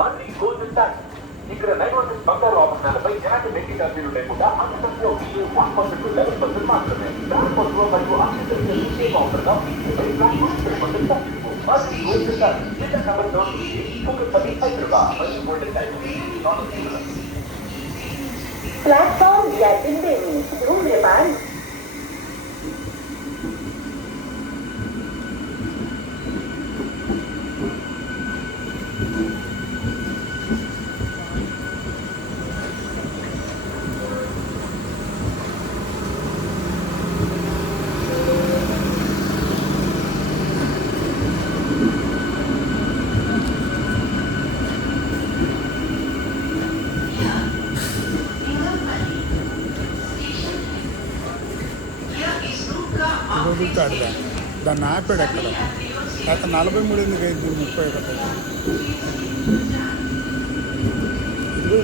మళ్ళీ golden touch. ఇక్కడ 900 బంగారు ఆభరణాలపై ఎలాంటి నెట్టి ఛార్జీలు లేకుండా అత్యంత 1% 11% మాత్రమే. బ్రాండ్ పసుపు మరియు అత్యంత ఆఫర్గా మళ్ళీ golden touch. Litre number note ఒక 15 రూపాయలు మళ్ళీ గోల్డెన్ టచ్. प्लेटफॉर्म या डिब्बे में धूम्रपान వదులుతాడుదా దాన్ని ఆపాడు అక్కడ గత 43 ఎందుకు అయింది 31 ఇదిగో